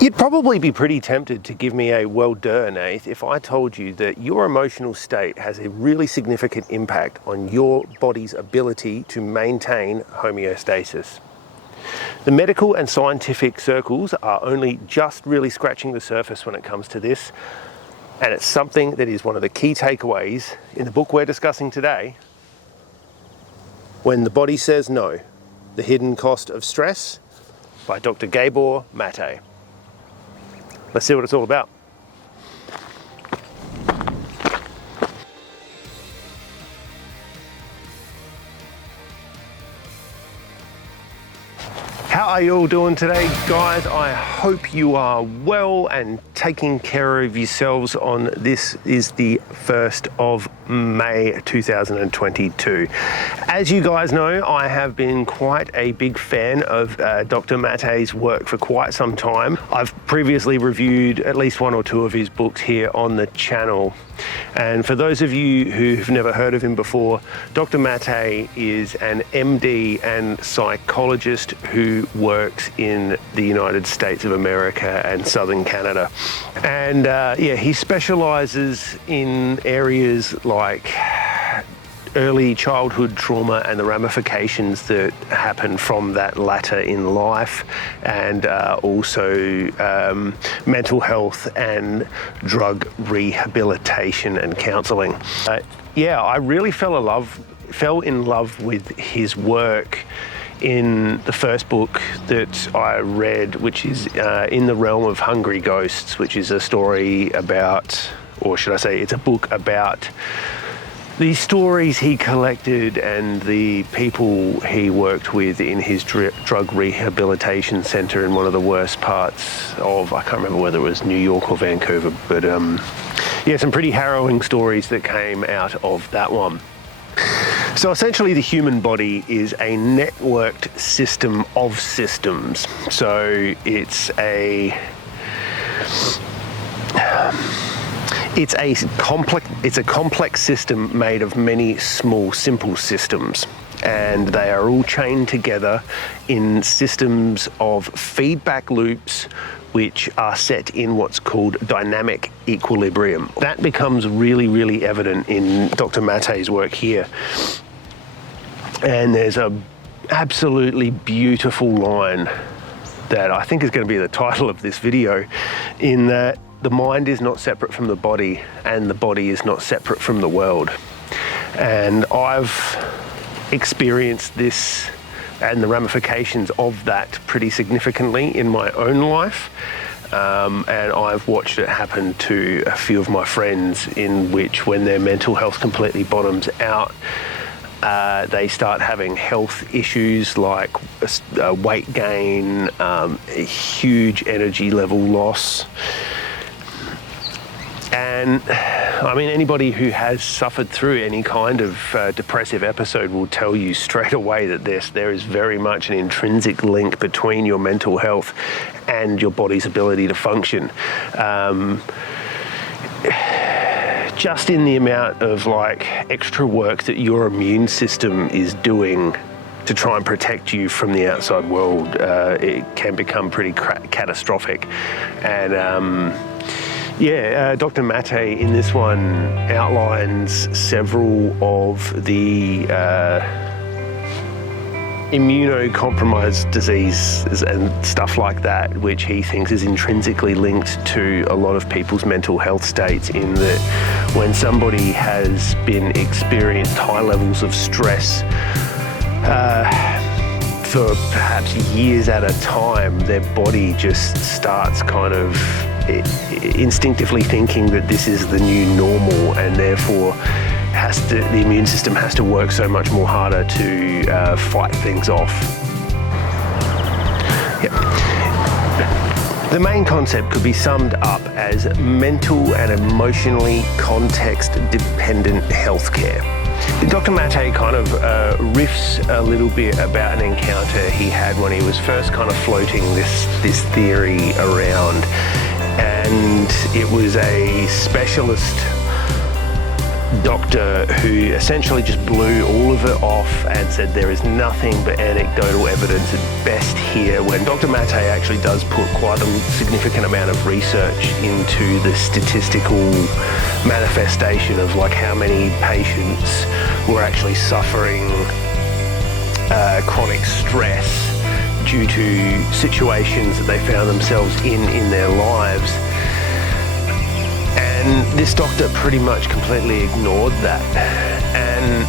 You'd probably be pretty tempted to give me a well done, Nath, if I told you that your emotional state has a really significant impact on your body's ability to maintain homeostasis. The medical and scientific circles are only just really scratching the surface when it comes to this, and it's something that is one of the key takeaways in the book we're discussing today, When the Body Says No, The Hidden Cost of Stress by Dr. Gabor Maté. Let's see what it's all about. How are you all doing today, guys? I hope you are well and taking care of yourselves on this is the 1st of May 2022. As you guys know, I have been quite a big fan of Dr. Maté's work for quite some time. I've previously reviewed at least one or two of his books here on the channel. And for those of you who've never heard of him before, Dr. Maté is an MD and psychologist who works in the United States of America and Southern Canada. And he specializes in areas like early childhood trauma and the ramifications that happen from that latter in life, and also mental health and drug rehabilitation and counseling. I really fell in love with his work in the first book that I read, which is In the Realm of Hungry Ghosts, which is a story about, or should I say, it's a book about the stories he collected and the people he worked with in his drug rehabilitation center in one of the worst parts of, I can't remember whether it was New York or Vancouver, but some pretty harrowing stories that came out of that one. So essentially the human body is a networked system of systems. So it's a complex system made of many small, simple systems, and they are all chained together in systems of feedback loops which are set in what's called dynamic equilibrium. That becomes really, really evident in Dr. Maté's work here. And there's a absolutely beautiful line that I think is going to be the title of this video, in that the mind is not separate from the body, and the body is not separate from the world. And I've experienced this and the ramifications of that pretty significantly in my own life. And I've watched it happen to a few of my friends, in which when their mental health completely bottoms out, they start having health issues like weight gain, huge energy level loss. And I mean, anybody who has suffered through any kind of depressive episode will tell you straight away that there is very much an intrinsic link between your mental health and your body's ability to function. Just in the amount of extra work that your immune system is doing to try and protect you from the outside world, it can become pretty catastrophic. And Dr. Maté in this one outlines several of the immunocompromised diseases and stuff like that, which he thinks is intrinsically linked to a lot of people's mental health states, in that when somebody has been experienced high levels of stress for perhaps years at a time, their body just starts kind of instinctively thinking that this is the new normal, and therefore the immune system has to work so much more harder to fight things off. Yep. The main concept could be summed up as mental and emotionally context-dependent healthcare. Dr. Maté kind of riffs a little bit about an encounter he had when he was first kind of floating this theory around. And it was a specialist doctor who essentially just blew all of it off and said there is nothing but anecdotal evidence at best here, when Dr. Maté actually does put quite a significant amount of research into the statistical manifestation of like how many patients were actually suffering chronic stress due to situations that they found themselves in their lives. And this doctor pretty much completely ignored that. And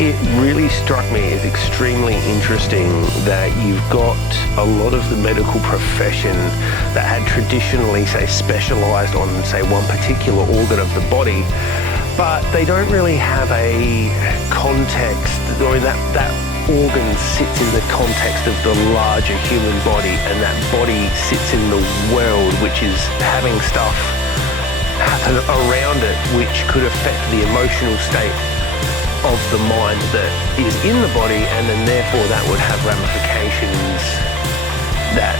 it really struck me as extremely interesting that you've got a lot of the medical profession that had traditionally, say, specialized on, say, one particular organ of the body, but they don't really have a context, or that organ sits in the context of the larger human body, and that body sits in the world, which is having stuff happen around it which could affect the emotional state of the mind that is in the body, and then therefore that would have ramifications that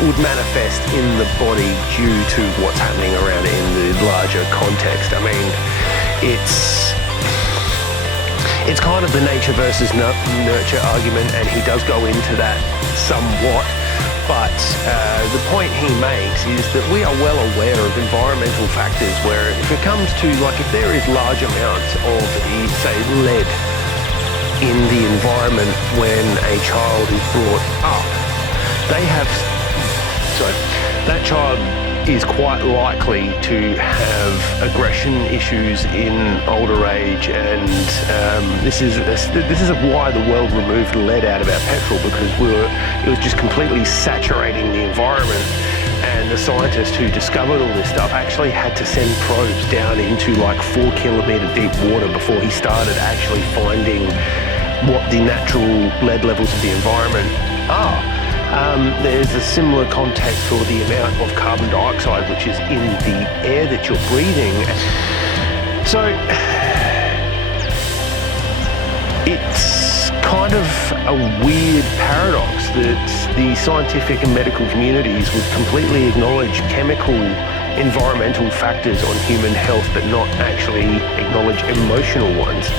would manifest in the body due to what's happening around it in the larger context. I mean, it's kind of the nature versus nurture argument, and he does go into that somewhat. But the point he makes is that we are well aware of environmental factors where if it comes to, like, if there is large amounts of, say, lead in the environment when a child is brought up, that child is quite likely to have aggression issues in older age, and this is why the world removed lead out of our petrol, because it was just completely saturating the environment. And the scientist who discovered all this stuff actually had to send probes down into like 4 kilometre deep water before he started actually finding what the natural lead levels of the environment are. There's a similar context for the amount of carbon dioxide which is in the air that you're breathing. So it's kind of a weird paradox that the scientific and medical communities would completely acknowledge chemical environmental factors on human health but not actually acknowledge emotional ones.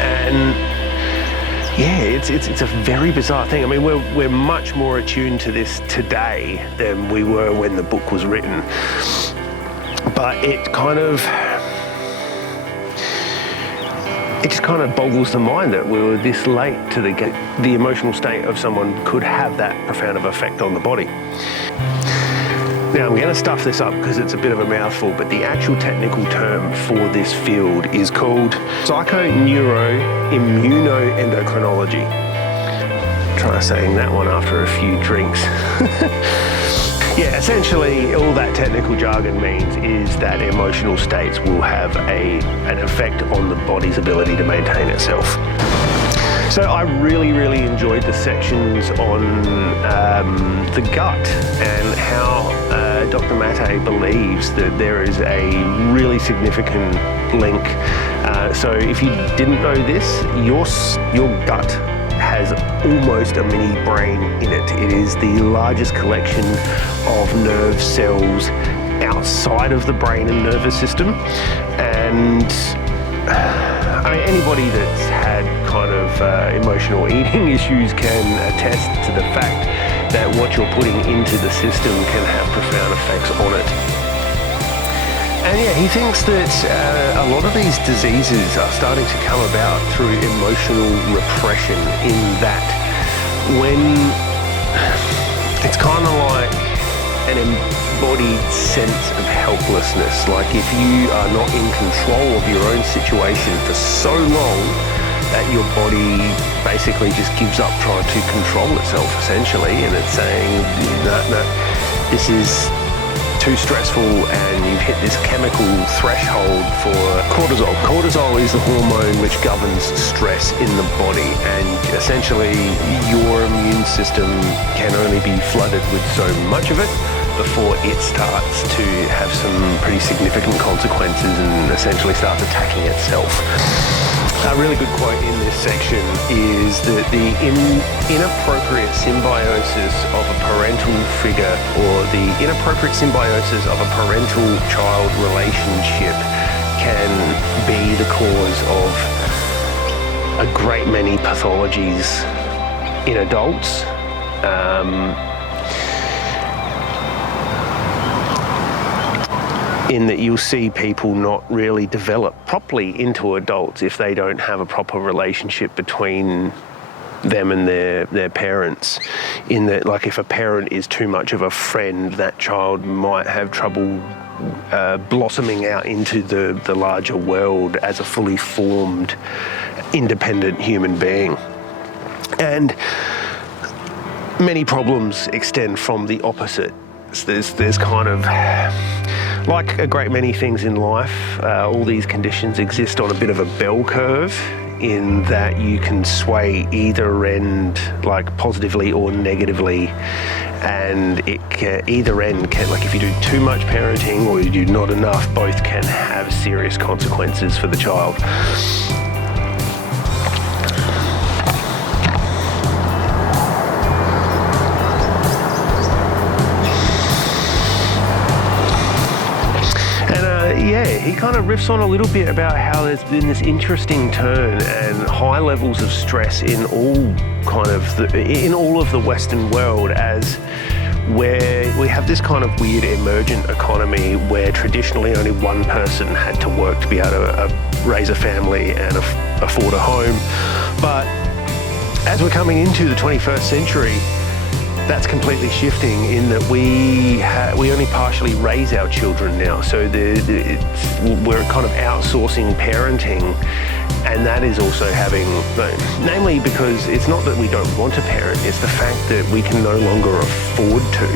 And yeah, it's a very bizarre thing. I mean, we're much more attuned to this today than we were when the book was written. But it just kind of boggles the mind that we were this late to the emotional state of someone could have that profound of effect on the body. Now, I'm going to stuff this up because it's a bit of a mouthful, but the actual technical term for this field is called psychoneuroimmunoendocrinology. Try saying that one after a few drinks. Yeah, essentially all that technical jargon means is that emotional states will have an effect on the body's ability to maintain itself. So I really, really enjoyed the sections on the gut and how Dr. Maté believes that there is a really significant link. So if you didn't know this, your gut has almost a mini brain in it. It is the largest collection of nerve cells outside of the brain and nervous system. And I mean, anybody that's had kind of emotional eating issues can attest to the fact that what you're putting into the system can have profound effects on it. And yeah, he thinks that a lot of these diseases are starting to come about through emotional repression, in that when it's kind of like an embodied sense of helplessness. Like if you are not in control of your own situation for so long that your body basically just gives up trying to control itself, essentially, and it's saying, no, this is too stressful, and you've hit this chemical threshold for cortisol. Cortisol is the hormone which governs stress in the body, and essentially your immune system can only be flooded with so much of it before it starts to have some pretty significant consequences and essentially starts attacking itself. A really good quote in this section is that the inappropriate symbiosis of a parental figure, or the inappropriate symbiosis of a parental-child relationship, can be the cause of a great many pathologies in adults. In that you'll see people not really develop properly into adults if they don't have a proper relationship between them and their parents. In that, like, if a parent is too much of a friend, that child might have trouble blossoming out into the larger world as a fully formed, independent human being. And many problems extend from the opposite. There's kind of, like a great many things in life, all these conditions exist on a bit of a bell curve, in that you can sway either end, like positively or negatively, and either end can, like if you do too much parenting or you do not enough, both can have serious consequences for the child. Yeah, he kind of riffs on a little bit about how there's been this interesting turn and high levels of stress in all of the Western world, as where we have this kind of weird emergent economy where traditionally only one person had to work to be able to raise a family and afford a home. But as we're coming into the 21st century, that's completely shifting, in that we only partially raise our children now. So we're kind of outsourcing parenting, and that is also having, namely because it's not that we don't want to parent, it's the fact that we can no longer afford to.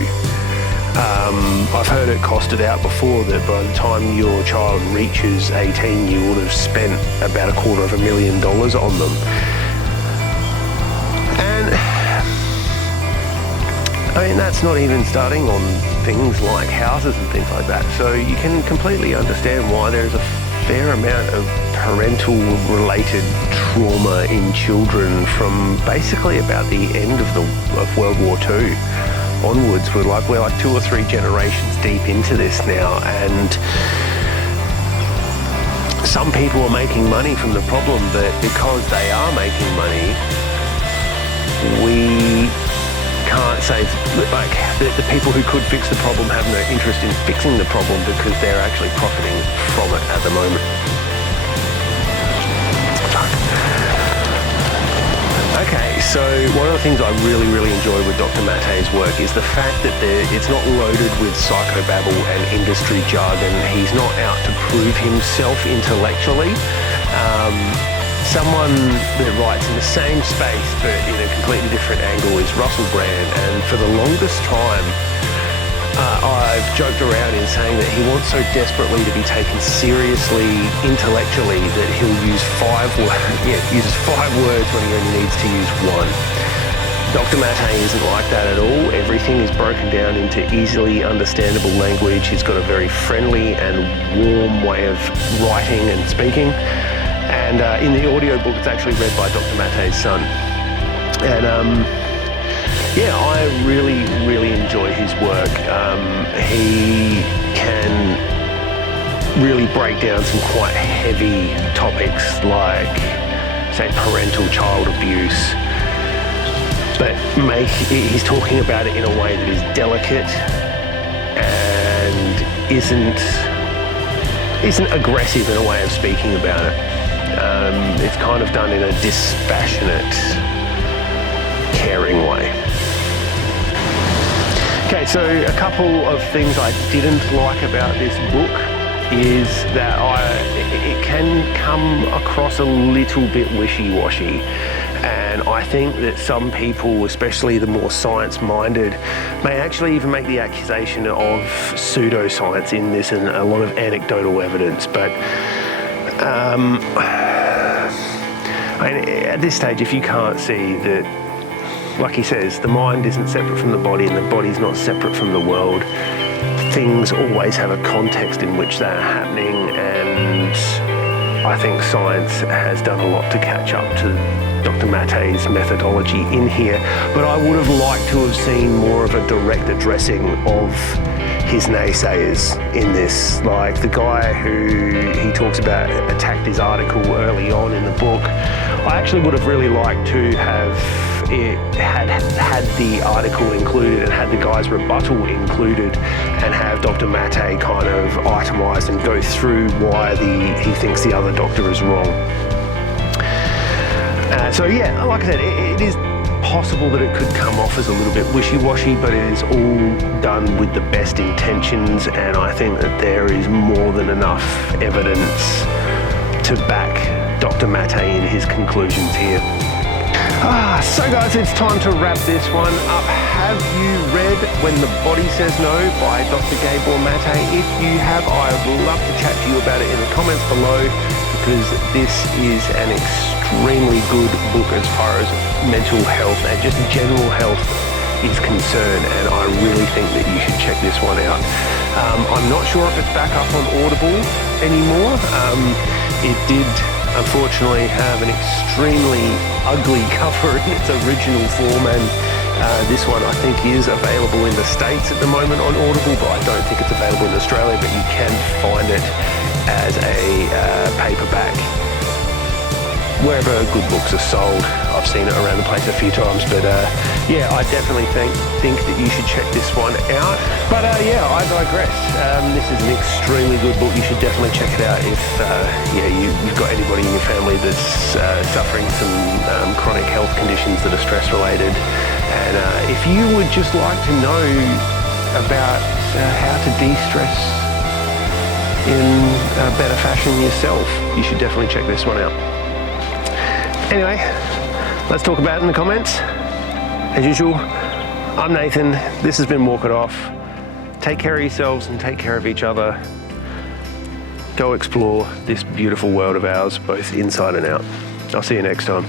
I've heard it costed out before that by the time your child reaches 18, you would have spent about $250,000 on them. I mean, that's not even starting on things like houses and things like that. So you can completely understand why there's a fair amount of parental-related trauma in children from basically about the end of World War II onwards. We're like 2 or 3 generations deep into this now, and some people are making money from the problem, but because they are making money, we can't say, like, the people who could fix the problem have no interest in fixing the problem because they're actually profiting from it at the moment. Okay, so one of the things I really, really enjoy with Dr. Maté's work is the fact that it's not loaded with psychobabble and industry jargon. He's not out to prove himself intellectually. Someone that writes in the same space but in a completely different angle is Russell Brand, and for the longest time I've joked around in saying that he wants so desperately to be taken seriously intellectually that he'll use 5 words when he only needs to use 1. Dr. Maté isn't like that at all. Everything is broken down into easily understandable language. He's got a very friendly and warm way of writing and speaking. And in the audiobook, it's actually read by Dr. Maté's son. And I really, really enjoy his work. He can really break down some quite heavy topics like, say, parental child abuse. But he's talking about it in a way that is delicate and isn't aggressive in a way of speaking about it. It's kind of done in a dispassionate, caring way. Okay, so a couple of things I didn't like about this book is that it can come across a little bit wishy-washy. And I think that some people, especially the more science-minded, may actually even make the accusation of pseudoscience in this and a lot of anecdotal evidence. But at this stage, if you can't see that, like he says, the mind isn't separate from the body and the body's not separate from the world, things always have a context in which they're happening, and I think science has done a lot to catch up to Dr. Maté's methodology in here, but I would have liked to have seen more of a direct addressing of his naysayers in this. Like the guy who he talks about attacked his article early on in the book. I actually would have really liked to have it had the article included and had the guy's rebuttal included, and have Dr. Maté kind of itemised and go through why he thinks the other doctor is wrong. So yeah, like I said, it is possible that it could come off as a little bit wishy-washy, but it is all done with the best intentions, and I think that there is more than enough evidence to back Dr. Maté in his conclusions here. So guys, it's time to wrap this one up. Have you read When the Body Says No by Dr. Gabor Maté? If you have, I would love to chat to you about it in the comments below, because this is an extremely good book as far as mental health and just general health is concerned, and I really think that you should check this one out. I'm not sure if it's back up on Audible anymore. It did unfortunately have an extremely ugly cover in its original form, and this one I think is available in the States at the moment on Audible, but I don't think it's available in Australia, but you can find it as a paperback wherever good books are sold. I've seen it around the place a few times, but yeah, I definitely think that you should check this one out. But yeah, I digress. This is an extremely good book. You should definitely check it out if yeah, you've got anybody in your family that's suffering some chronic health conditions that are stress related. And if you would just like to know about how to de-stress in a better fashion yourself, you should definitely check this one out. Anyway, let's talk about it in the comments. As usual, I'm Nathan. This has been Walk It Off. Take care of yourselves and take care of each other. Go explore this beautiful world of ours, both inside and out. I'll see you next time.